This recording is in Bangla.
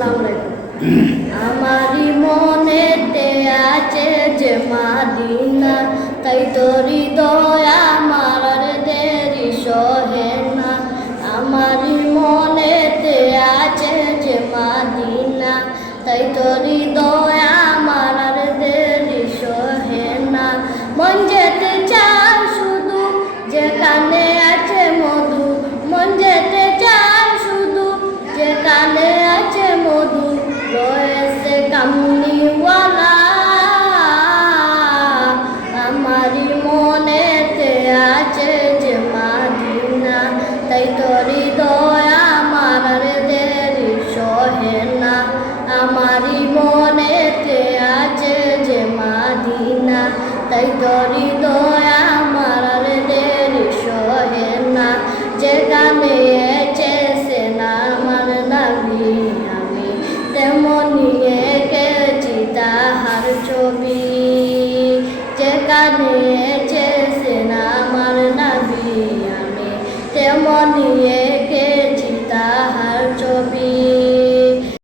আসসালামু আলাইকুম। আমারই মনেতে আছে যে মাদিনা, তাই তোর হৃদয় আমার আর দেরি সহে না। আমারই মনেতে আছে যে মাদিনা, তাই তোর হৃদয় আমার আর দেরি সহে না। মন যেতে চায় শুধু যেখানে আছে মধু, মন যেতে চায় শুধু যেখানে আছে মধু, রয়েছে কামলিওয়ালা। আমারই মনেতে আছে যে মাদিনা, তাই তোর হৃদয় আমার আর দেরি সহে না। আমারই মনেতে আছে যে মাদিনা, তাই তোর হৃদয় আমার আর দেরি সহে না। যেখানে এসেছে না আমার নবী, আমি তেমনি এঁকেছি তাহার ছবি। যেখানে এসেছে না আমার নবী, আমি তেমনি এঁকেছি তাহার ছবি।